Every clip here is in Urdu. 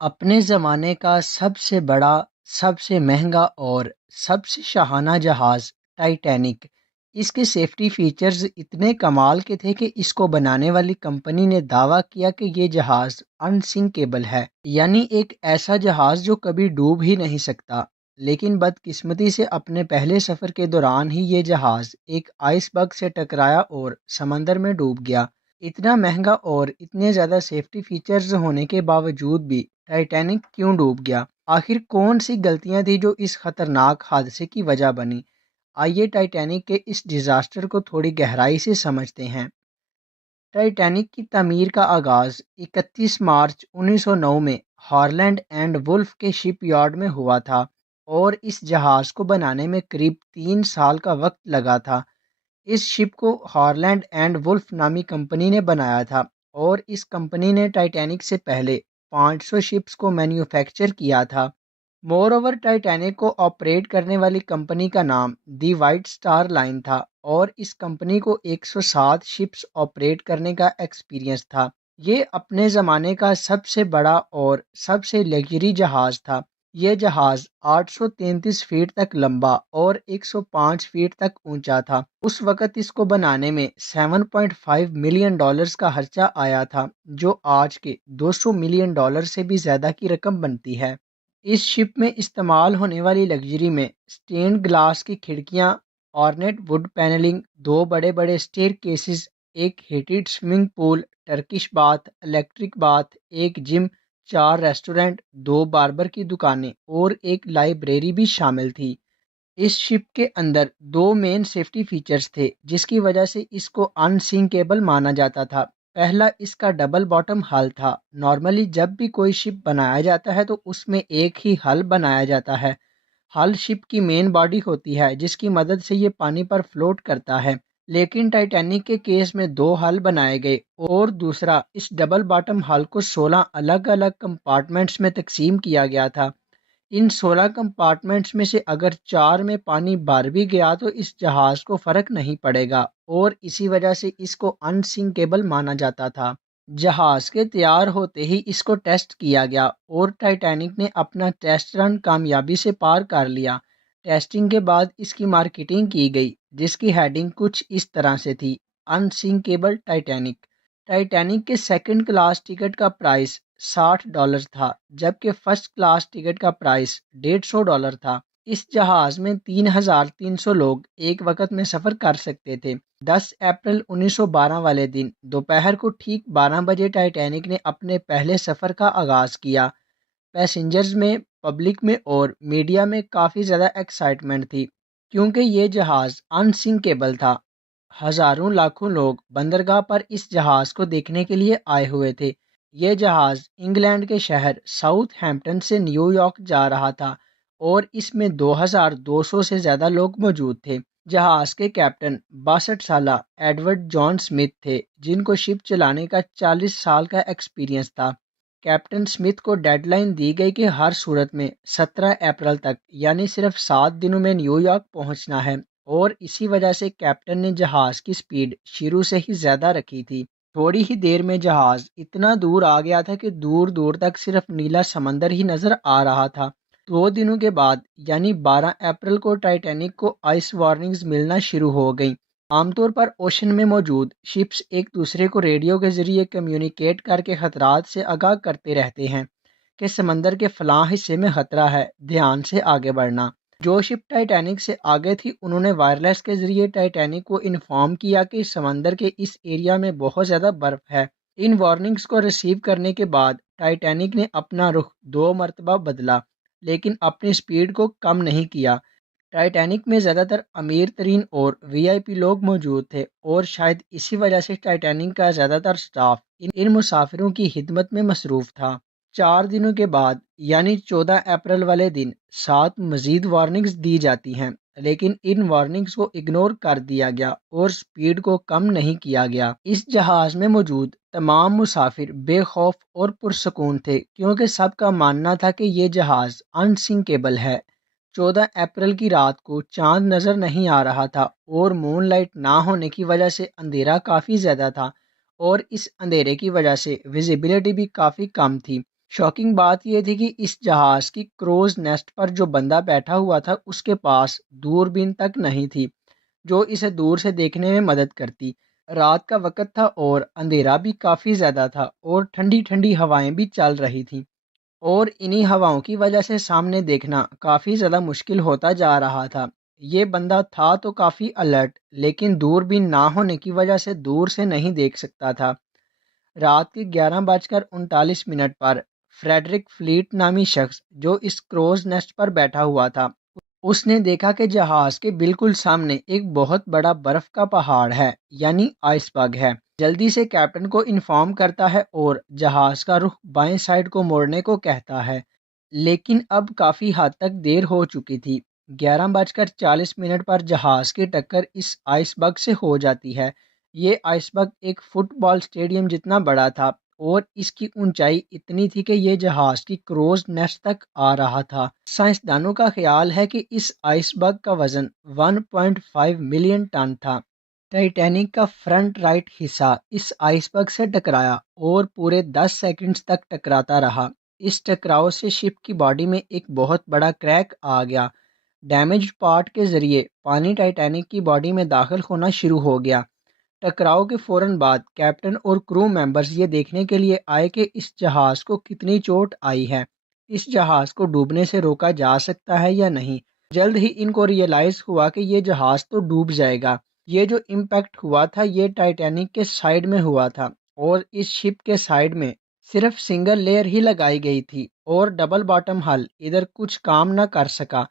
اپنے زمانے کا سب سے بڑا، سب سے مہنگا اور سب سے شاہانہ جہاز ٹائٹینک۔ اس کے سیفٹی فیچرز اتنے کمال کے تھے کہ اس کو بنانے والی کمپنی نے دعویٰ کیا کہ یہ جہاز انسنکیبل ہے، یعنی ایک ایسا جہاز جو کبھی ڈوب ہی نہیں سکتا۔ لیکن بدقسمتی سے اپنے پہلے سفر کے دوران ہی یہ جہاز ایک آئس برگ سے ٹکرایا اور سمندر میں ڈوب گیا۔ اتنا مہنگا اور اتنے زیادہ سیفٹی فیچرز ہونے کے باوجود بھی ٹائٹینک کیوں ڈوب گیا؟ آخر کون سی غلطیاں تھیں جو اس خطرناک حادثے کی وجہ بنی؟ آئیے ٹائٹینک کے اس ڈیزاسٹر کو تھوڑی گہرائی سے سمجھتے ہیں۔ ٹائٹینک کی تعمیر کا آغاز 31 مارچ 1909 میں ہارلینڈ اینڈ ولف کے شپ یارڈ میں ہوا تھا، اور اس جہاز کو بنانے میں قریب 3 سال کا وقت لگا تھا۔ اس شپ کو ہارلینڈ اینڈ ولف نامی کمپنی نے بنایا تھا، اور اس کمپنی نے ٹائٹینک سے پہلے 500 شپس کو مینوفیکچر کیا تھا۔ مور اوور، ٹائٹینک کو آپریٹ کرنے والی کمپنی کا نام دی وائٹ سٹار لائن تھا، اور اس کمپنی کو 107 شپس آپریٹ کرنے کا ایکسپیرینس تھا۔ یہ اپنے زمانے کا سب سے بڑا اور سب سے لگژری جہاز تھا۔ یہ جہاز 833 فیٹ تک لمبا اور 105 فیٹ تک اونچا تھا۔ اس وقت اس کو بنانے میں 7.5 ملین ڈالرز کا خرچہ آیا تھا، جو آج کے 200 ملین ڈالر سے بھی زیادہ کی رقم بنتی ہے۔ اس شپ میں استعمال ہونے والی لگژری میں سٹینڈ گلاس کی کھڑکیاں، آرنیٹ ووڈ پینلنگ، 2 بڑے بڑے سٹیر کیسز، ایک heated swimming pool, Turkish bath, electric bath, ایک جم، 4 ریسٹورنٹ، 2 باربر کی دکانیں اور ایک لائبریری بھی شامل تھی۔ اس شپ کے اندر 2 مین سیفٹی فیچرز تھے جس کی وجہ سے اس کو انسنکیبل مانا جاتا تھا۔ پہلا، اس کا ڈبل باٹم ہل تھا۔ نارملی جب بھی کوئی شپ بنایا جاتا ہے تو اس میں ایک ہی ہل بنایا جاتا ہے۔ ہل شپ کی مین باڈی ہوتی ہے جس کی مدد سے یہ پانی پر فلوٹ کرتا ہے، لیکن ٹائٹینک کے کیس میں 2 ہل بنائے گئے، اور دوسرا، اس ڈبل باٹم ہل کو 16 الگ الگ کمپارٹمنٹس میں تقسیم کیا گیا تھا۔ ان 16 کمپارٹمنٹس میں سے اگر 4 میں پانی بھر بھی گیا تو اس جہاز کو فرق نہیں پڑے گا، اور اسی وجہ سے اس کو انسنکیبل مانا جاتا تھا۔ جہاز کے تیار ہوتے ہی اس کو ٹیسٹ کیا گیا، اور ٹائٹینک نے اپنا ٹیسٹ رن کامیابی سے پار کر لیا۔ ٹیسٹنگ کے بعد اس کی مارکیٹنگ کی گئی، جس کی ہیڈنگ کچھ اس طرح سے تھی: انسنکیبل ٹائٹینک۔ ٹائٹینک کے سیکنڈ کلاس ٹکٹ کا پرائس $60 تھا، جبکہ فرسٹ کلاس ٹکٹ کا پرائس $150 تھا۔ اس جہاز میں 3300 لوگ ایک وقت میں سفر کر سکتے تھے۔ 10 اپریل 1912 والے دن دوپہر کو ٹھیک 12 بجے ٹائٹینک نے اپنے پہلے سفر کا آغاز کیا۔ پیسنجرز میں، پبلک میں اور میڈیا میں کافی زیادہ ایکسائٹمنٹ تھی، کیونکہ یہ جہاز انسنکیبل تھا۔ ہزاروں لاکھوں لوگ بندرگاہ پر اس جہاز کو دیکھنے کے لیے آئے ہوئے تھے۔ یہ جہاز انگلینڈ کے شہر ساؤتھ ہیمپٹن سے نیو یارک جا رہا تھا، اور اس میں 2200 سے زیادہ لوگ موجود تھے۔ جہاز کے کیپٹن 62 سالہ ایڈورڈ جان سمتھ تھے، جن کو شپ چلانے کا 40 سال کا ایکسپیرینس تھا۔ کیپٹن سمتھ کو ڈیڈ لائن دی گئی کہ ہر صورت میں 17 اپریل تک، یعنی صرف 7 دنوں میں نیو یارک پہنچنا ہے، اور اسی وجہ سے کیپٹن نے جہاز کی سپیڈ شروع سے ہی زیادہ رکھی تھی۔ تھوڑی ہی دیر میں جہاز اتنا دور آ گیا تھا کہ دور دور تک صرف نیلا سمندر ہی نظر آ رہا تھا۔ 2 دنوں کے بعد، یعنی 12 اپریل کو ٹائٹینک کو آئس وارننگز ملنا شروع ہو گئیں۔ عام طور پر اوشن میں موجود شپس ایک دوسرے کو ریڈیو کے ذریعے کمیونیکیٹ کر کے خطرات سے آگاہ کرتے رہتے ہیں کہ سمندر کے فلاں حصے میں خطرہ ہے، دھیان سے آگے بڑھنا۔ جو شپ ٹائٹینک سے آگے تھی انہوں نے وائرلیس کے ذریعے ٹائٹینک کو انفارم کیا کہ سمندر کے اس ایریا میں بہت زیادہ برف ہے۔ ان وارننگز کو ریسیو کرنے کے بعد ٹائٹینک نے اپنا رخ 2 مرتبہ بدلا، لیکن اپنی سپیڈ کو کم نہیں کیا۔ ٹائٹینک میں زیادہ تر امیر ترین اور وی آئی پی لوگ موجود تھے، اور شاید اسی وجہ سے ٹائٹینک کا زیادہ تر سٹاف ان مسافروں کی خدمت میں مصروف تھا۔ 4 دنوں کے بعد، یعنی 14 اپریل والے دن، 7 مزید وارننگز دی جاتی ہیں، لیکن ان وارننگز کو اگنور کر دیا گیا اور سپیڈ کو کم نہیں کیا گیا۔ اس جہاز میں موجود تمام مسافر بے خوف اور پرسکون تھے، کیونکہ سب کا ماننا تھا کہ یہ جہاز انسنکیبل ہے۔ 14 اپریل کی رات کو چاند نظر نہیں آ رہا تھا، اور مون لائٹ نہ ہونے کی وجہ سے اندھیرا کافی زیادہ تھا، اور اس اندھیرے کی وجہ سے ویزیبلٹی بھی کافی کم تھی۔ شاکنگ بات یہ تھی کہ اس جہاز کی کروز نیسٹ پر جو بندہ بیٹھا ہوا تھا اس کے پاس دوربین تک نہیں تھی جو اسے دور سے دیکھنے میں مدد کرتی۔ رات کا وقت تھا اور اندھیرا بھی کافی زیادہ تھا اور ٹھنڈی ٹھنڈی ہوائیں بھی چل رہی تھیں، اور انہی ہواؤں کی وجہ سے سامنے دیکھنا کافی زیادہ مشکل ہوتا جا رہا تھا۔ یہ بندہ تھا تو کافی الرٹ، لیکن دوربین نہ ہونے کی وجہ سے دور سے نہیں دیکھ سکتا تھا۔ رات کے 11:39 پر فریڈرک فلیٹ نامی شخص جو اس کروز نیسٹ پر بیٹھا ہوا تھا، اس نے دیکھا کہ جہاز کے بالکل سامنے ایک بہت بڑا برف کا پہاڑ ہے، یعنی آئس برگ ہے۔ جلدی سے کیپٹن کو انفارم کرتا ہے اور جہاز کا رخ بائیں سائڈ کو موڑنے کو کہتا ہے، لیکن اب کافی حد تک دیر ہو چکی تھی۔ 11:40 پر جہاز کی ٹکر اس آئس برگ سے ہو جاتی ہے۔ یہ آئس برگ ایک فٹ بال اسٹیڈیم جتنا بڑا تھا اور اس کی اونچائی اتنی تھی کہ یہ جہاز کی کروز نیسٹ تک آ رہا تھا۔ سائنسدانوں کا خیال ہے کہ اس آئس برگ کا وزن 1.5 ملین ٹن تھا۔ ٹائٹینک کا فرنٹ رائٹ حصہ اس آئس برگ سے ٹکرایا اور پورے 10 سیکنڈز تک ٹکراتا رہا۔ اس ٹکراؤ سے شپ کی باڈی میں ایک بہت بڑا کریک آ گیا۔ ڈیمیجڈ پارٹ کے ذریعے پانی ٹائٹینک کی باڈی میں داخل ہونا شروع ہو گیا۔ ٹکراؤ کے فوراً بعد کیپٹن اور کرو ممبرز یہ دیکھنے کے لیے آئے کہ اس جہاز کو کتنی چوٹ آئی ہے، اس جہاز کو ڈوبنے سے روکا جا سکتا ہے یا نہیں۔ جلد ہی ان کو ریئلائز ہوا کہ یہ جہاز تو ڈوب جائے گا۔ یہ جو امپیکٹ ہوا تھا یہ ٹائٹینک کے سائیڈ میں ہوا تھا اور اس شپ کے سائیڈ میں صرف سنگل لیئر ہی لگائی گئی تھی اور ڈبل باٹم ہل ادھر کچھ کام نہ کر سکا۔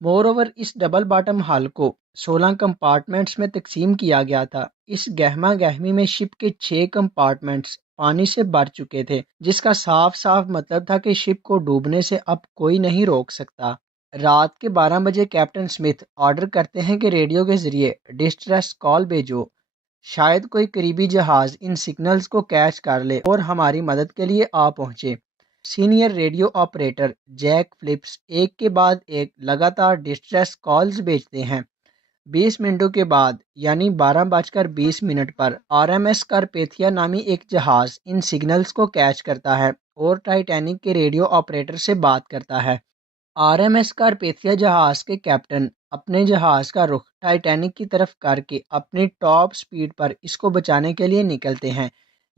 مور اوور اس ڈبل باٹم ہل کو 16 کمپارٹمنٹس میں تقسیم کیا گیا تھا۔ اس گہما گہمی میں شپ کے 6 کمپارٹمنٹس پانی سے بھر چکے تھے، جس کا صاف صاف مطلب تھا کہ شپ کو ڈوبنے سے اب کوئی نہیں روک سکتا۔ رات کے 12 بجے کیپٹن سمتھ آرڈر کرتے ہیں کہ ریڈیو کے ذریعے ڈسٹریس کال بھیجو، شاید کوئی قریبی جہاز ان سگنلز کو کیچ کر لے اور ہماری مدد کے لیے آ پہنچے۔ Senior radio operator Jack Phillips ایک کے بعد ایک لگاتار ڈسٹریس کالز بھیجتے ہیں۔ 20 منٹوں کے بعد یعنی 12:20 پر آر ایم ایس کارپیتھیا نامی ایک جہاز ان سگنلز کو کیچ کرتا ہے اور ٹائٹینک کے ریڈیو آپریٹر سے بات کرتا ہے۔ آر ایم ایس کارپیتھیا جہاز کے کیپٹن اپنے جہاز کا رخ ٹائٹینک کی طرف کر کے اپنی ٹاپ سپیڈ پر اس کو بچانے کے لیے نکلتے ہیں۔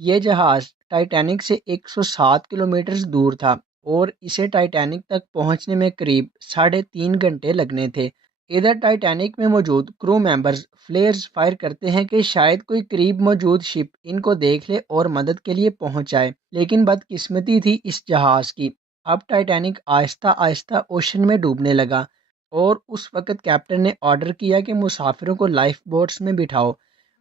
یہ جہاز ٹائٹینک سے 107 کلومیٹر دور تھا اور اسے ٹائٹینک تک پہنچنے میں قریب 3.5 گھنٹے لگنے تھے۔ ادھر ٹائٹینک میں موجود کرو ممبرز فلیئرز فائر کرتے ہیں کہ شاید کوئی قریب موجود شپ ان کو دیکھ لے اور مدد کے لیے پہنچ جائے، لیکن بدقسمتی تھی اس جہاز کی۔ اب ٹائٹینک آہستہ آہستہ اوشن میں ڈوبنے لگا اور اس وقت کیپٹن نے آرڈر کیا کہ مسافروں کو لائف بوٹس میں بٹھاؤ۔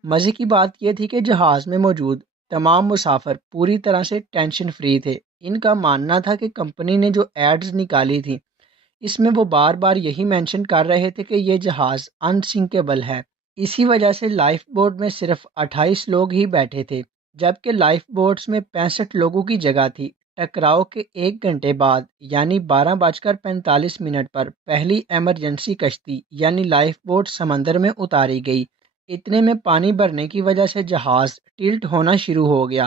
مزے کی بات یہ تھی کہ جہاز میں موجود تمام مسافر پوری طرح سے ٹینشن فری تھے۔ ان کا ماننا تھا کہ کمپنی نے جو ایڈز نکالی تھی اس میں وہ بار بار یہی مینشن کر رہے تھے کہ یہ جہاز انسنکیبل ہے۔ اسی وجہ سے لائف بوٹ میں صرف 28 لوگ ہی بیٹھے تھے، جبکہ لائف بوٹس میں 65 لوگوں کی جگہ تھی۔ ٹکراؤ کے 1 گھنٹے بعد یعنی 12:45 پر پہلی ایمرجنسی کشتی یعنی لائف بوٹ سمندر میں اتاری گئی۔ اتنے میں پانی بھرنے کی وجہ سے جہاز ٹلٹ ہونا شروع ہو گیا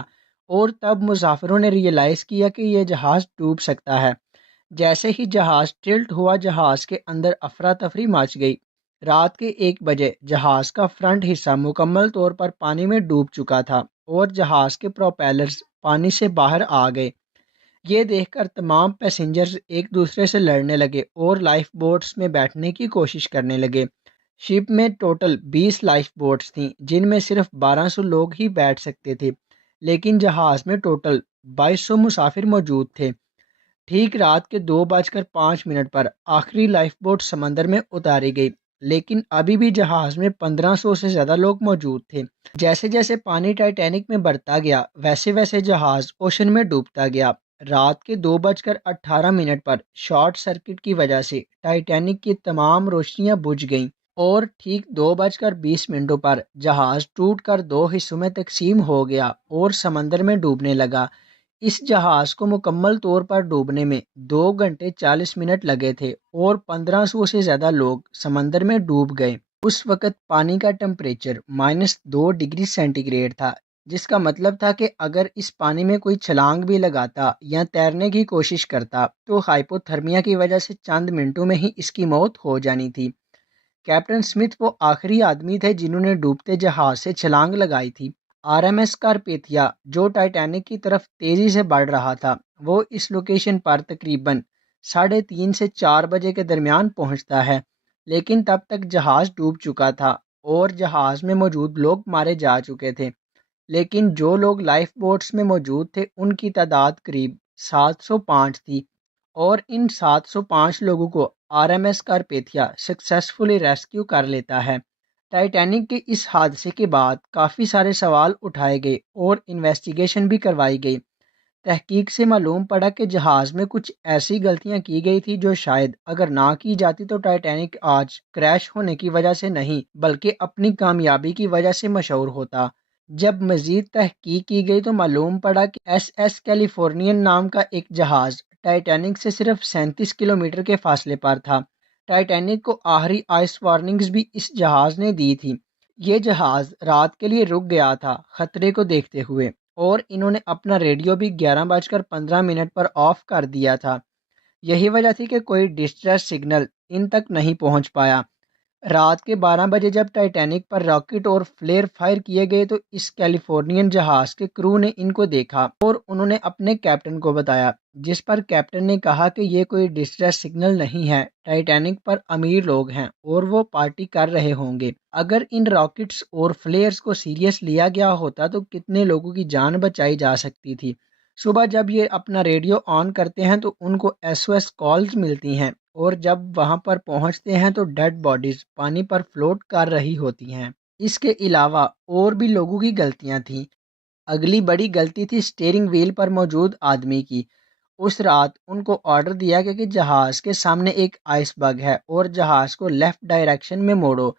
اور تب مسافروں نے ریئلائز کیا کہ یہ جہاز ڈوب سکتا ہے۔ جیسے ہی جہاز ٹلٹ ہوا جہاز کے اندر افراتفری مچ گئی۔ رات کے 1 بجے جہاز کا فرنٹ حصہ مکمل طور پر پانی میں ڈوب چکا تھا اور جہاز کے پروپیلرز پانی سے باہر آ گئے۔ یہ دیکھ کر تمام پیسنجرز ایک دوسرے سے لڑنے لگے اور لائف بوٹس میں بیٹھنے کی کوشش کرنے لگے۔ شپ میں ٹوٹل 20 لائف بوٹس تھیں جن میں صرف 1200 لوگ ہی بیٹھ سکتے تھے، لیکن جہاز میں ٹوٹل 2200 مسافر موجود تھے۔ ٹھیک رات کے 2:05 پر آخری لائف بوٹ سمندر میں اتاری گئی، لیکن ابھی بھی جہاز میں 1500 سے زیادہ لوگ موجود تھے۔ جیسے جیسے پانی ٹائٹینک میں بڑھتا گیا ویسے ویسے جہاز اوشن میں ڈوبتا گیا۔ رات کے 2:18 پر شارٹ سرکٹ کی وجہ سے ٹائٹینک کی تمام روشنیاں بجھ گئیں اور ٹھیک 2:20 پر جہاز ٹوٹ کر 2 حصوں میں تقسیم ہو گیا اور سمندر میں ڈوبنے لگا۔ اس جہاز کو مکمل طور پر ڈوبنے میں 2 گھنٹے 40 منٹ لگے تھے اور 1500 سے زیادہ لوگ سمندر میں ڈوب گئے۔ اس وقت پانی کا ٹمپریچر -2 ڈگری سینٹی گریڈ تھا، جس کا مطلب تھا کہ اگر اس پانی میں کوئی چھلانگ بھی لگاتا یا تیرنے کی کوشش کرتا تو ہائپوتھرمیا کی وجہ سے چند منٹوں میں ہی اس کی موت ہو جانی تھی۔ کیپٹن اسمتھ وہ آخری آدمی تھے جنہوں نے ڈوبتے جہاز سے چھلانگ لگائی تھی۔ آر ایم ایس کارپیتھیا جو ٹائٹینک کی طرف تیزی سے بڑھ رہا تھا، وہ اس لوکیشن پر تقریباً 3:30 سے 4 بجے کے درمیان پہنچتا ہے، لیکن تب تک جہاز ڈوب چکا تھا اور جہاز میں موجود لوگ مارے جا چکے تھے۔ لیکن جو لوگ لائف بوٹس میں موجود تھے ان کی تعداد قریب 705 تھی، اور ان 705 لوگوں کو R M S Carpathia successfully rescue کر لیتا ہے۔ ٹائٹینک کے اس حادثے کے بعد کافی سارے سوال اٹھائے گئے اور انویسٹیگیشن بھی کروائی گئی۔ تحقیق سے معلوم پڑا کہ جہاز میں کچھ ایسی غلطیاں کی گئی تھی جو شاید اگر نہ کی جاتی تو ٹائٹینک آج کریش ہونے کی وجہ سے نہیں بلکہ اپنی کامیابی کی وجہ سے مشہور ہوتا۔ جب مزید تحقیق کی گئی تو معلوم پڑا کہ ایس ایس کیلیفورنین نام کا ایک جہاز ٹائٹینک سے صرف 37 کلومیٹر کے فاصلے پر تھا۔ ٹائٹینک کو آخری آئس وارننگز بھی اس جہاز نے دی تھی۔ یہ جہاز رات کے لیے رک گیا تھا خطرے کو دیکھتے ہوئے، اور انہوں نے اپنا ریڈیو بھی 11:15 پر آف کر دیا تھا۔ یہی وجہ تھی کہ کوئی ڈسٹریس سگنل ان تک نہیں پہنچ پایا۔ رات کے 12 بجے جب ٹائٹینک پر راکٹ اور فلیئر فائر کیے گئے تو اس کیلیفورنین جہاز کے کرو نے ان کو دیکھا اور انہوں نے اپنے کیپٹن کو بتایا، جس پر کیپٹن نے کہا کہ یہ کوئی ڈسٹریس سگنل نہیں ہے، ٹائٹینک پر امیر لوگ ہیں اور وہ پارٹی کر رہے ہوں گے۔ اگر ان راکٹس اور فلیئرز کو سیریس لیا گیا ہوتا تو کتنے لوگوں کی جان بچائی جا سکتی تھی۔ صبح جب یہ اپنا ریڈیو آن کرتے ہیں تو ان کو ایس او ایس کالز ملتی ہیں، اور جب وہاں پر پہنچتے ہیں تو ڈیڈ باڈیز پانی پر فلوٹ کر رہی ہوتی ہیں۔ اس کے علاوہ اور بھی لوگوں کی غلطیاں تھیں۔ اگلی بڑی غلطی تھی سٹیئرنگ وہیل پر موجود آدمی کی۔ اس رات ان کو آرڈر دیا گیا کہ جہاز کے سامنے ایک آئس برگ ہے اور جہاز کو لیفٹ ڈائریکشن میں موڑو،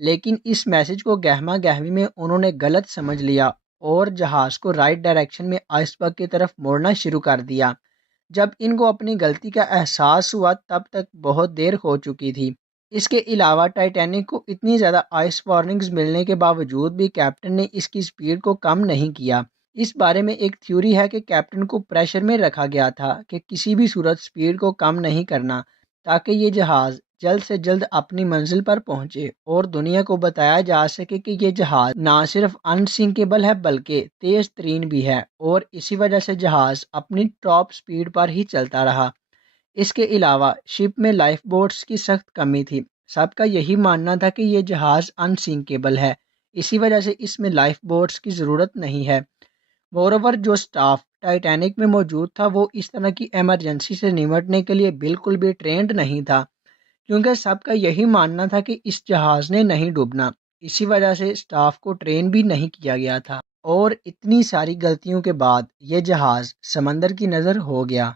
لیکن اس میسج کو گہما گہمی میں انہوں نے غلط سمجھ لیا اور جہاز کو رائٹ ڈائریکشن میں آئس برگ کی طرف موڑنا شروع کر دیا۔ جب ان کو اپنی غلطی کا احساس ہوا تب تک بہت دیر ہو چکی تھی۔ اس کے علاوہ ٹائٹینک کو اتنی زیادہ آئس وارننگز ملنے کے باوجود بھی کیپٹن نے اس کی سپیڈ کو کم نہیں کیا۔ اس بارے میں ایک تھیوری ہے کہ کیپٹن کو پریشر میں رکھا گیا تھا کہ کسی بھی صورت سپیڈ کو کم نہیں کرنا تاکہ یہ جہاز جلد سے جلد اپنی منزل پر پہنچے اور دنیا کو بتایا جا سکے کہ یہ جہاز نہ صرف انسنکیبل ہے بلکہ تیز ترین بھی ہے، اور اسی وجہ سے جہاز اپنی ٹاپ سپیڈ پر ہی چلتا رہا۔ اس کے علاوہ شپ میں لائف بوٹس کی سخت کمی تھی۔ سب کا یہی ماننا تھا کہ یہ جہاز انسنکیبل ہے، اسی وجہ سے اس میں لائف بوٹس کی ضرورت نہیں ہے۔ مور جو سٹاف ٹائٹینک میں موجود تھا وہ اس طرح کی ایمرجنسی سے نمٹنے کے لیے بالکل بھی ٹرینڈ نہیں تھا، کیونکہ سب کا یہی ماننا تھا کہ اس جہاز نے نہیں ڈوبنا، اسی وجہ سے سٹاف کو ٹرین بھی نہیں کیا گیا تھا، اور اتنی ساری غلطیوں کے بعد یہ جہاز سمندر کی نظر ہو گیا۔